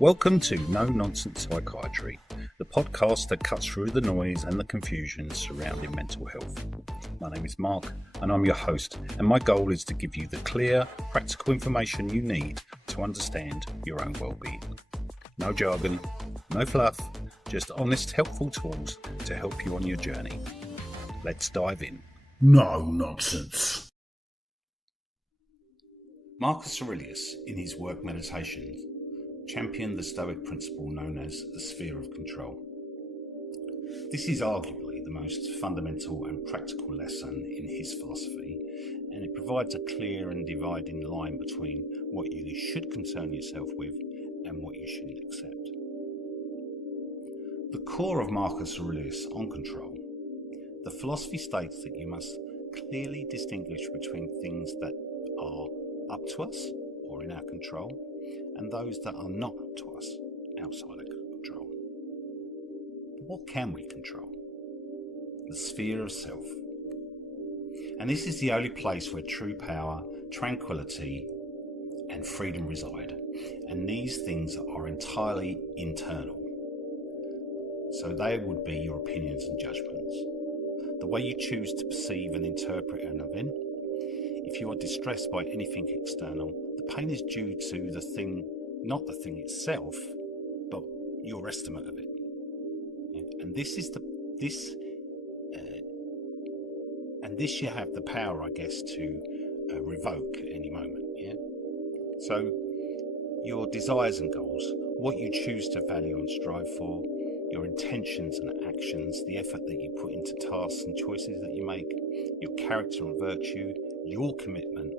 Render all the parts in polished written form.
Welcome to No Nonsense Psychiatry, the podcast that cuts through the noise and the confusion surrounding mental health. My name is Mark and I'm your host, and my goal is to give you the clear, practical information you need to understand your own well-being. No jargon, no fluff, just honest, helpful tools to help you on your journey. Let's dive in. No nonsense. Marcus Aurelius, in his work Meditations, championed the Stoic principle known as the sphere of control. This is arguably the most fundamental and practical lesson in his philosophy, and it provides a clear and dividing line between what you should concern yourself with and what you shouldn't accept. The core of Marcus Aurelius on control, the philosophy states that you must clearly distinguish between things that are up to us or in our control and those that are not up to us outside our control. But what can we control? The sphere of self. And this is the only place where true power, tranquility and freedom reside, and these things are entirely internal. So they would be your opinions and judgments, the way you choose to perceive and interpret an event. If you are distressed by anything external, the pain is due to the thing, not the thing itself, but your estimate of it. And this you have the power, I guess, to revoke at any moment. Yeah. So your desires and goals, what you choose to value and strive for, your intentions and actions, the effort that you put into tasks and choices that you make, your character and virtue, your commitment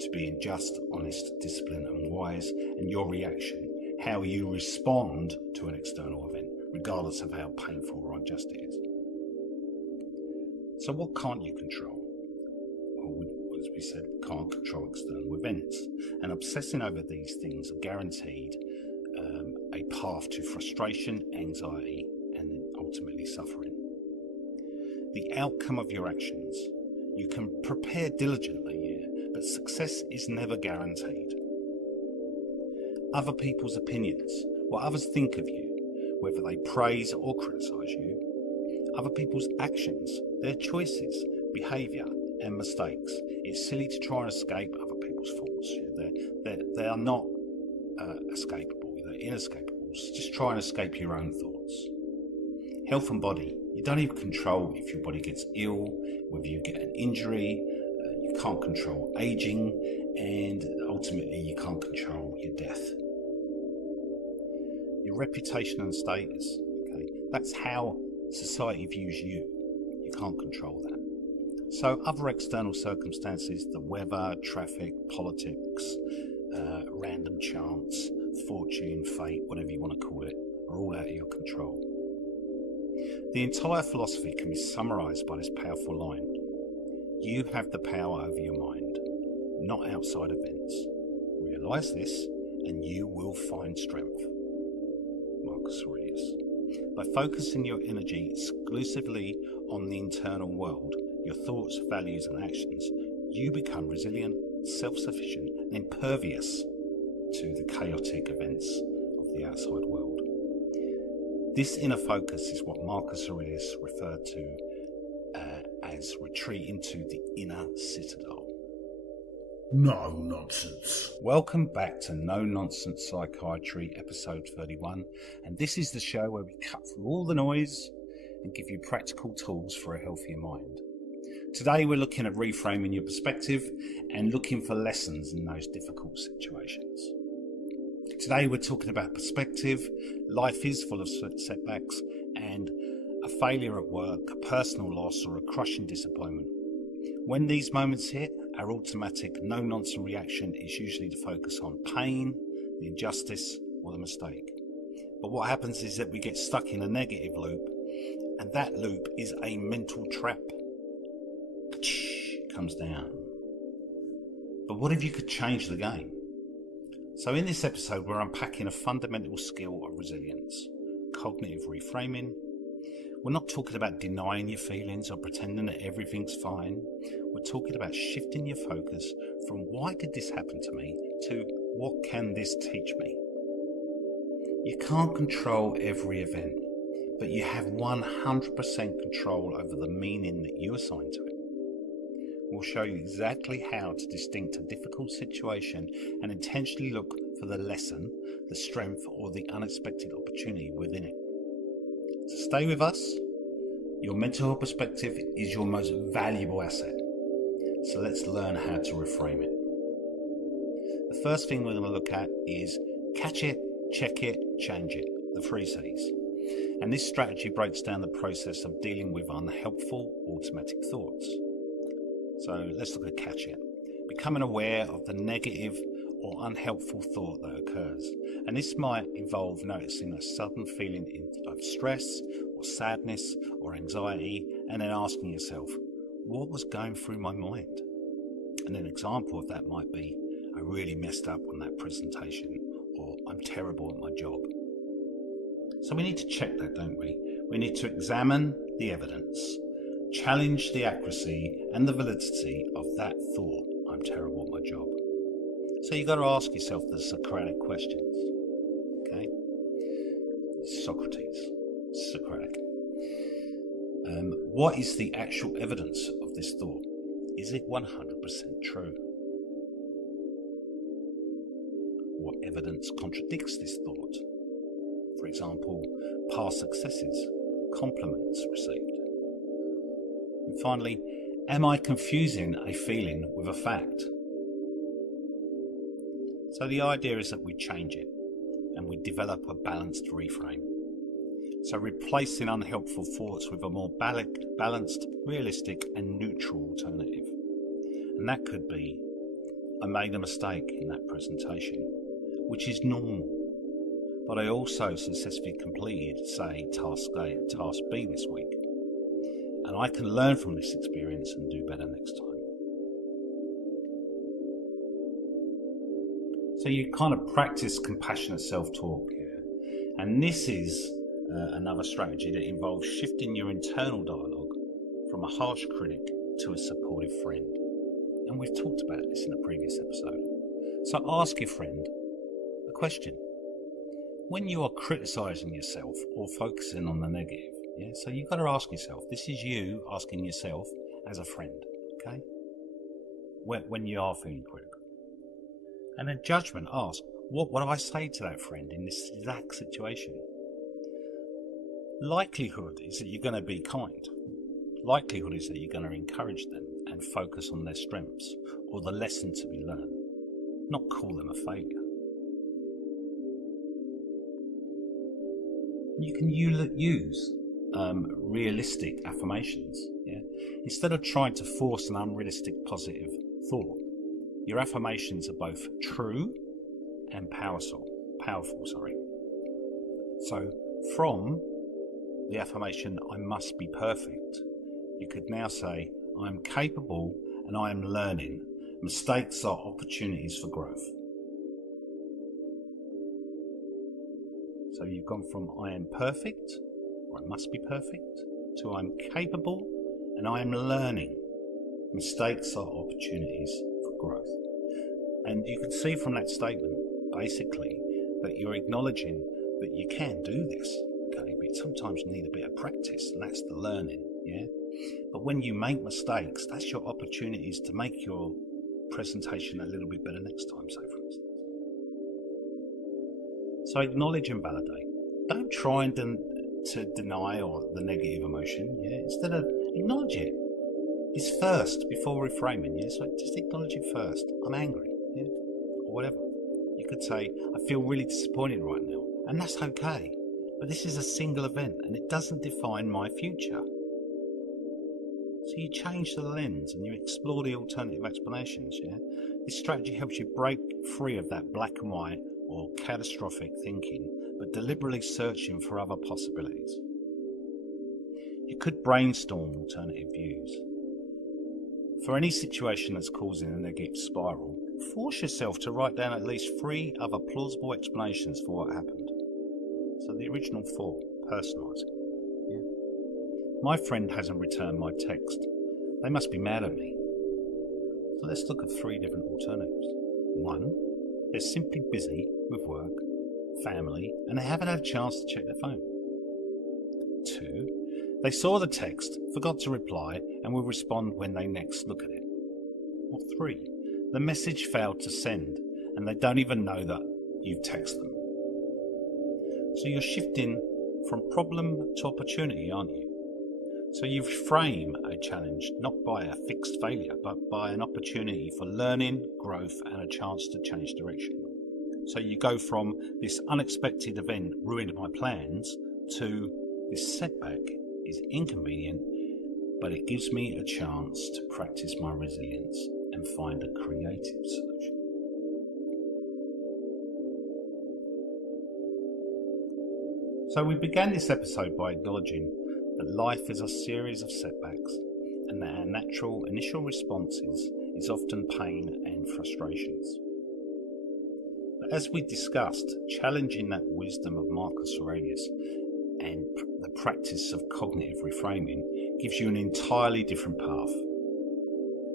to being just, honest, disciplined and wise, and your reaction, how you respond to an external event, regardless of how painful or unjust it is. So what can't you control? Well, as we said, we can't control external events, and obsessing over these things are guaranteed a path to frustration, anxiety, and ultimately suffering. The outcome of your actions. You can prepare diligently, but success is never guaranteed. Other people's opinions, what others think of you, whether they praise or criticise you, other people's actions, their choices, behaviour and mistakes. It's silly to try and escape other people's faults. They are not escapable, they're inescapables. Just try and escape your own thoughts. Health and body. You don't even control if your body gets ill, whether you get an injury, you can't control aging, and ultimately you can't control your death. Your reputation and status, okay, that's how society views you. You can't control that. So other external circumstances, the weather, traffic, politics, random chance, fortune, fate, whatever you want to call it, are all out of your control. The entire philosophy can be summarised by this powerful line. You have the power over your mind, not outside events. Realise this and you will find strength. Marcus Aurelius. By focusing your energy exclusively on the internal world, your thoughts, values and actions, you become resilient, self-sufficient and impervious to the chaotic events of the outside world. This inner focus is what Marcus Aurelius referred to as retreat into the inner citadel. No nonsense. Welcome back to No Nonsense Psychiatry, episode 31, and this is the show where we cut through all the noise and give you practical tools for a healthier mind. Today we're looking at reframing your perspective and looking for lessons in those difficult situations. Today we're talking about perspective. Life is full of setbacks, and a failure at work, a personal loss or a crushing disappointment. When these moments hit, our automatic no-nonsense reaction is usually to focus on pain, the injustice or the mistake. But what happens is that we get stuck in a negative loop, and that loop is a mental trap. It comes down. But what if you could change the game? So in this episode, we're unpacking a fundamental skill of resilience, cognitive reframing. We're not talking about denying your feelings or pretending that everything's fine. We're talking about shifting your focus from why did this happen to me to what can this teach me? You can't control every event, but you have 100% control over the meaning that you assign to it. We'll show you exactly how to distinct a difficult situation and intentionally look for the lesson, the strength, or the unexpected opportunity within it. So stay with us. Your mental health perspective is your most valuable asset. So let's learn how to reframe it. The first thing we're going to look at is catch it, check it, change it, the 3 C's. And this strategy breaks down the process of dealing with unhelpful automatic thoughts. So let's look at catch it. Becoming aware of the negative or unhelpful thought that occurs. And this might involve noticing a sudden feeling of stress or sadness or anxiety, and then asking yourself, what was going through my mind? And an example of that might be, I really messed up on that presentation, or I'm terrible at my job. So we need to check that, don't we? We need to examine the evidence, challenge the accuracy and the validity of that thought, I'm terrible at my job. So you've got to ask yourself the Socratic questions. Okay? Socratic. What is the actual evidence of this thought? Is it 100% true? What evidence contradicts this thought? For example, past successes, compliments received. And finally, am I confusing a feeling with a fact? So the idea is that we change it and we develop a balanced reframe. So replacing unhelpful thoughts with a more balanced, realistic and neutral alternative. And that could be, I made a mistake in that presentation, which is normal. But I also successfully completed, say, task A and task B this week. And I can learn from this experience and do better next time. So you kind of practice compassionate self-talk here. And this is another strategy that involves shifting your internal dialogue from a harsh critic to a supportive friend. And we've talked about this in a previous episode. So ask your friend a question. When you are criticizing yourself or focusing on the negative, so you've got to ask yourself, this is you asking yourself as a friend, okay? When you are feeling critical. And then judgment, ask, what do I say to that friend in this exact situation? Likelihood is that you're going to be kind. Likelihood is that you're going to encourage them and focus on their strengths or the lesson to be learned, not call them a failure. You can use realistic affirmations. Instead of trying to force an unrealistic positive thought, your affirmations are both true and powerful. So from the affirmation, I must be perfect, you could now say, I am capable and I am learning. Mistakes are opportunities for growth. So you've gone from I am perfect, or I must be perfect, to I'm capable and I am learning. Mistakes are opportunities for growth. And you can see from that statement, basically, that you're acknowledging that you can do this, okay? But sometimes you need a bit of practice, and that's the learning, But when you make mistakes, that's your opportunities to make your presentation a little bit better next time, say for instance. So acknowledge and validate. Don't try and to deny or the negative emotion. Instead of acknowledge it. It's first before reframing. So just acknowledge it first. I'm angry. Or whatever. You could say, I feel really disappointed right now, and that's okay. But this is a single event, and it doesn't define my future. So you change the lens and you explore the alternative explanations. This strategy helps you break free of that black and white or catastrophic thinking, but deliberately searching for other possibilities. You could brainstorm alternative views. For any situation that's causing a negative spiral, force yourself to write down at least 3 other plausible explanations for what happened. So the original 4, personalising. My friend hasn't returned my text. They must be mad at me. So let's look at 3 different alternatives. 1, they're simply busy with work. family, and they haven't had a chance to check their phone. 2. They saw the text, forgot to reply, and will respond when they next look at it. Or 3. The message failed to send, and they don't even know that you've texted them. So you're shifting from problem to opportunity, aren't you? So you frame a challenge not by a fixed failure, but by an opportunity for learning, growth, and a chance to change direction. So you go from this unexpected event ruined my plans to this setback is inconvenient, but it gives me a chance to practice my resilience and find a creative solution. So we began this episode by acknowledging that life is a series of setbacks and that our natural initial responses is often pain and frustrations. But as we discussed, challenging that wisdom of Marcus Aurelius and the practice of cognitive reframing gives you an entirely different path.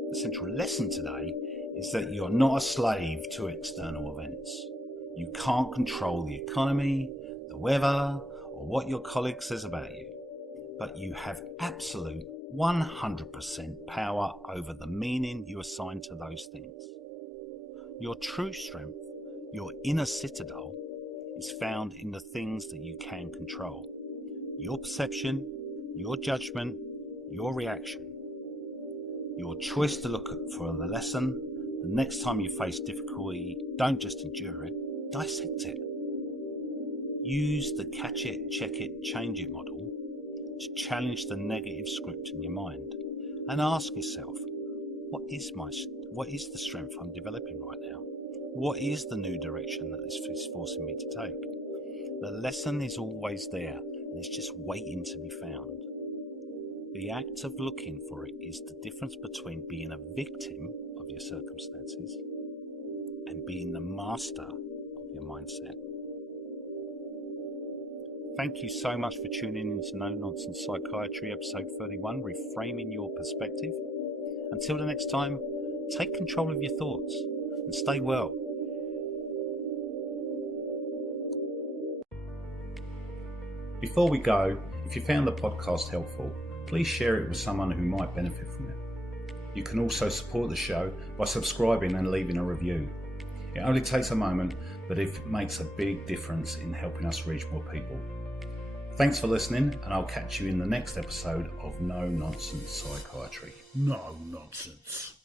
The central lesson today is that you're not a slave to external events. You can't control the economy, the weather, or what your colleague says about you, but you have absolute 100% power over the meaning you assign to those things. Your true strength, your inner citadel, is found in the things that you can control. Your perception, your judgment, your reaction. Your choice to look for the lesson. The next time you face difficulty, don't just endure it, dissect it. Use the catch it, check it, change it model to challenge the negative script in your mind and ask yourself, what is the strength I'm developing right now? What is the new direction that this is forcing me to take? The lesson is always there and it's just waiting to be found. The act of looking for it is the difference between being a victim of your circumstances and being the master of your mindset. Thank you so much for tuning in to No Nonsense Psychiatry, episode 31, Reframing Your Perspective. Until the next time, take control of your thoughts and stay well. Before we go, if you found the podcast helpful, please share it with someone who might benefit from it. You can also support the show by subscribing and leaving a review. It only takes a moment, but it makes a big difference in helping us reach more people. Thanks for listening, and I'll catch you in the next episode of No Nonsense Psychiatry. No nonsense.